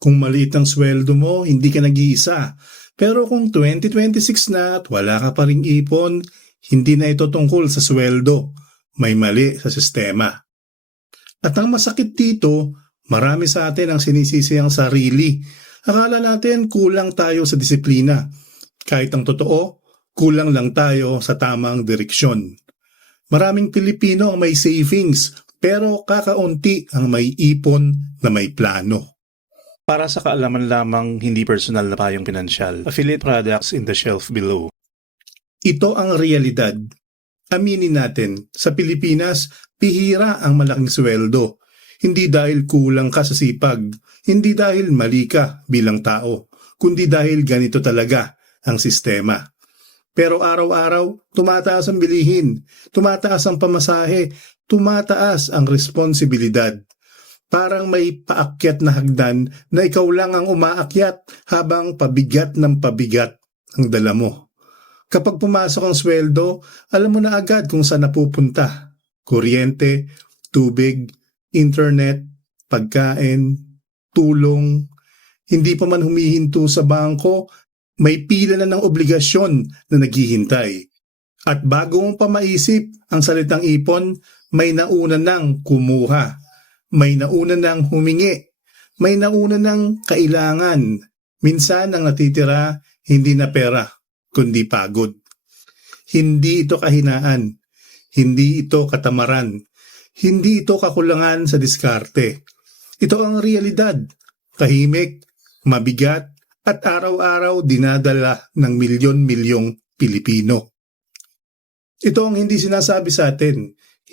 Kung maliit ang sweldo mo, hindi ka nag-iisa. Pero kung 2026 na at wala ka pa ring ipon, hindi na ito tungkol sa sweldo. May mali sa sistema. At ang masakit dito, marami sa atin ang sinisisi ang sarili. Akala natin kulang tayo sa disiplina. Kahit ang totoo, kulang lang tayo sa tamang direksyon. Maraming Pilipino ang may savings, pero kakaunti ang may ipon na may plano. Para sa kaalaman lamang, hindi personal na payong pinansyal. Affiliate products in the shelf below. Ito ang realidad. Aminin natin, sa Pilipinas, bihira ang malaking sweldo. Hindi dahil kulang ka sa sipag, hindi dahil mali ka bilang tao, kundi dahil ganito talaga ang sistema. Pero araw-araw, tumataas ang bilihin, tumataas ang pamasahe, tumataas ang responsibilidad. Parang may paakyat na hagdan na ikaw lang ang umaakyat habang pabigat ng pabigat ang dala mo. Kapag pumasok ang sweldo, alam mo na agad kung saan napupunta. Kuryente, tubig, internet, pagkain, tulong. Hindi pa man humihinto sa bangko, may pila na ng obligasyon na naghihintay. At bago mo pa maisip ang salitang ipon, may nauna nang kumuha. May nauna nang humingi. May nauna nang kailangan. Minsan ang natitira, hindi na pera, kundi pagod. Hindi ito kahinaan. Hindi ito katamaran. Hindi ito kakulangan sa diskarte. Ito ang realidad. Tahimik, mabigat, at araw-araw dinadala ng milyon-milyong Pilipino. Ito ang hindi sinasabi sa atin.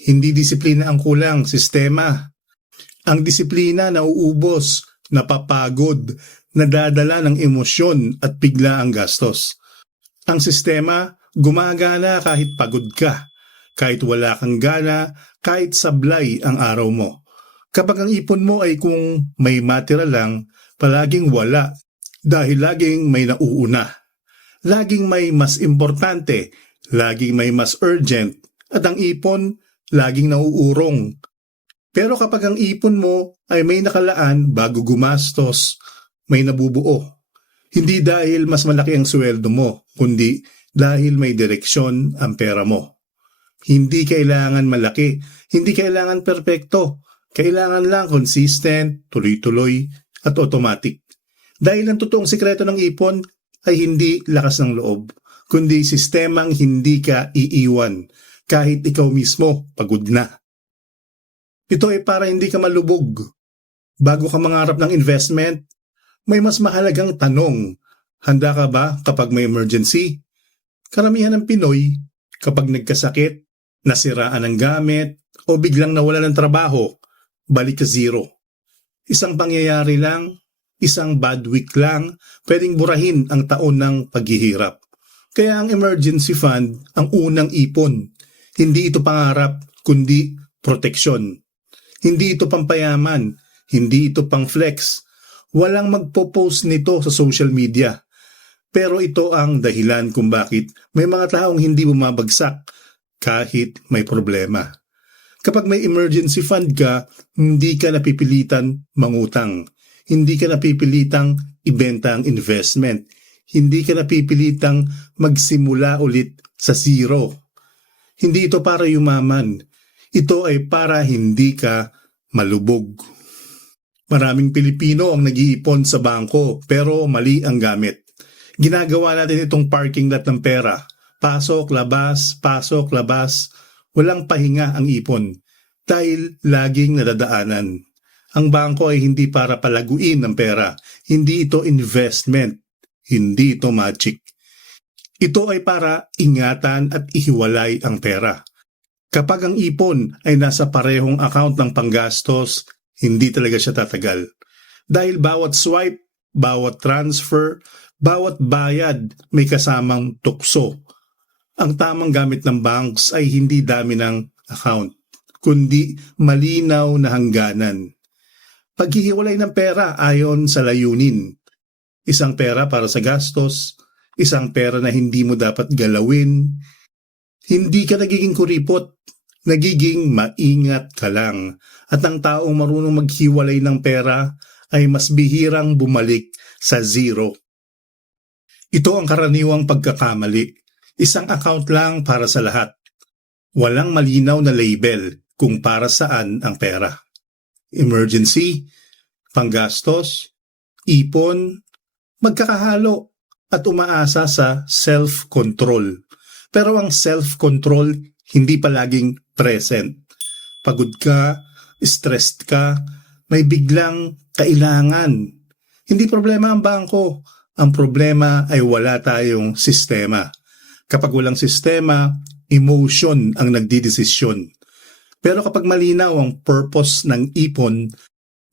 Hindi disiplina ang kulang, sistema. Ang disiplina nauubos, napapagod, nadadala ng emosyon at bigla ang gastos. Ang sistema gumagana kahit pagod ka, kahit wala kang gana, kahit sablay ang araw mo. Kapag ang ipon mo ay kung may matira lang, palaging wala dahil laging may nauuna. Laging may mas importante, laging may mas urgent, at ang ipon laging nauurong. Pero kapag ang ipon mo ay may nakalaan bago gumastos, may nabubuo. Hindi dahil mas malaki ang sweldo mo, kundi dahil may direksyon ang pera mo. Hindi kailangan malaki, hindi kailangan perpekto. Kailangan lang consistent, tuloy-tuloy, at automatic. Dahil ang totoong sikreto ng ipon ay hindi lakas ng loob, kundi sistemang hindi ka iiwan kahit ikaw mismo pagod na. Ito ay para hindi ka malubog. Bago ka mangarap ng investment, may mas mahalagang tanong. Handa ka ba kapag may emergency? Karamihan ng Pinoy, kapag nagkasakit, nasiraan ng gamit, o biglang nawala ng trabaho, balik ka zero. Isang pangyayari lang, isang bad week lang, pwedeng burahin ang taon ng paghihirap. Kaya ang emergency fund ang unang ipon. Hindi ito pangarap, kundi proteksyon. Hindi ito pampayaman, hindi ito pang flex. Walang magpo-post nito sa social media. Pero ito ang dahilan kung bakit may mga taong hindi bumabagsak kahit may problema. Kapag may emergency fund ka, hindi ka napipilitan mangutang. Hindi ka napipilitang ibenta ang investment. Hindi ka napipilitang magsimula ulit sa zero. Hindi ito para yumaman. Ito ay para hindi ka malubog. Maraming Pilipino ang nag-iipon sa bangko pero mali ang gamit. Ginagawa natin itong parking lot ng pera. Pasok, labas, walang pahinga ang ipon dahil laging nadadaanan. Ang bangko ay hindi para palaguin ng pera. Hindi ito investment. Hindi ito magic. Ito ay para ingatan at ihiwalay ang pera. Kapag ang ipon ay nasa parehong account ng panggastos, hindi talaga siya tatagal. Dahil bawat swipe, bawat transfer, bawat bayad may kasamang tukso. Ang tamang gamit ng banks ay hindi dami ng account, kundi malinaw na hangganan. Paghihiwalay ng pera ayon sa layunin. Isang pera para sa gastos, isang pera na hindi mo dapat galawin. Hindi ka nagiging kuripot, nagiging maingat ka lang. At ang taong marunong maghiwalay ng pera ay mas bihirang bumalik sa zero. Ito ang karaniwang pagkakamali. Isang account lang para sa lahat. Walang malinaw na label kung para saan ang pera. Emergency, panggastos, ipon, magkakahalo at umaasa sa self-control. Pero ang self-control hindi palaging present. Pagod ka, stressed ka, may biglang kailangan. Hindi problema ang bangko. Ang problema ay wala tayong sistema. Kapag walang sistema, emotion ang nagdidesisyon. Pero kapag malinaw ang purpose ng ipon,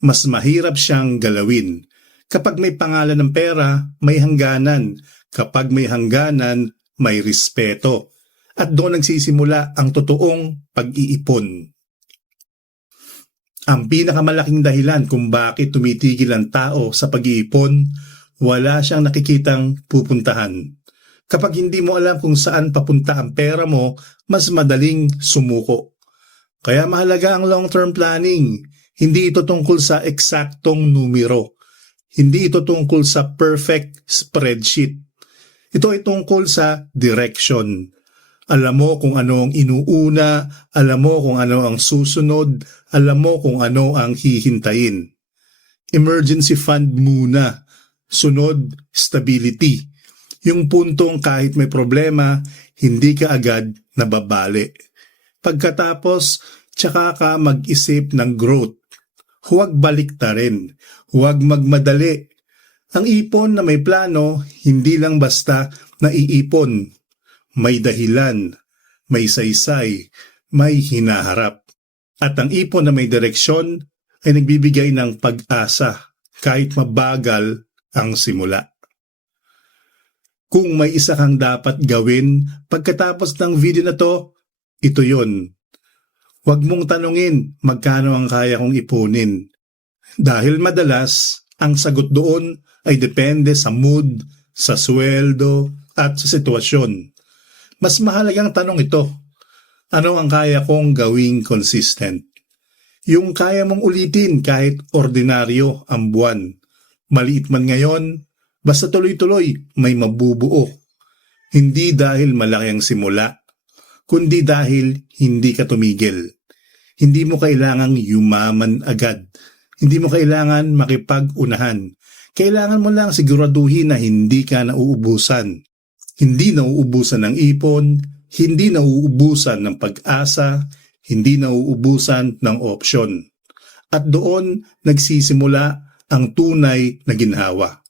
mas mahirap siyang galawin. Kapag may pangalan ng pera, may hangganan. Kapag may hangganan, may respeto. At doon nagsisimula ang totoong pag-iipon. Ang pinakamalaking dahilan kung bakit tumitigil ang tao sa pag-iipon, wala siyang nakikitang pupuntahan. Kapag hindi mo alam kung saan papunta ang pera mo, mas madaling sumuko. Kaya mahalaga ang long-term planning. Hindi ito tungkol sa eksaktong numero. Hindi ito tungkol sa perfect spreadsheet. Ito ay tungkol sa direction. Alam mo kung ano ang inuuna, alam mo kung ano ang susunod, alam mo kung ano ang hihintayin. Emergency fund muna. Sunod, stability. Yung puntong kahit may problema, hindi ka agad nababali. Pagkatapos, tsaka ka mag-isip ng growth. Huwag baliktarin. Huwag magmadali. Ang ipon na may plano, hindi lang basta naiipon. May dahilan, may saysay, may hinaharap. At ang ipon na may direksyon ay nagbibigay ng pag-asa kahit mabagal ang simula. Kung may isa kang dapat gawin pagkatapos ng video na to, ito yon. Huwag mong tanungin magkano ang kaya kong ipunin. Dahil madalas, ang sagot doon ay depende sa mood, sa sweldo, at sa sitwasyon. Mas mahalagang tanong ito, ano ang kaya kong gawing consistent? Yung kaya mong ulitin kahit ordinaryo ang buwan. Maliit man ngayon, basta tuloy-tuloy may mabubuo. Hindi dahil malaki ang simula, kundi dahil hindi ka tumigil. Hindi mo kailangang yumaman agad. Hindi mo kailangan makipag-unahan. Kailangan mo lang siguraduhin na hindi ka nauubusan. Hindi nauubusan ng ipon, hindi nauubusan ng pag-asa, hindi nauubusan ng opsyon. At doon nagsisimula ang tunay na ginhawa.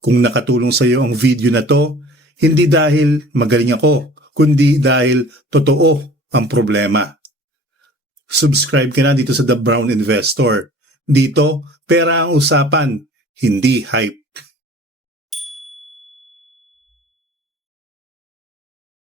Kung nakatulong sa iyo ang video na to, hindi dahil magaling ako, kundi dahil totoo ang problema. Subscribe ka na dito sa The Brown Investor. Dito, pera ang usapan, hindi hype.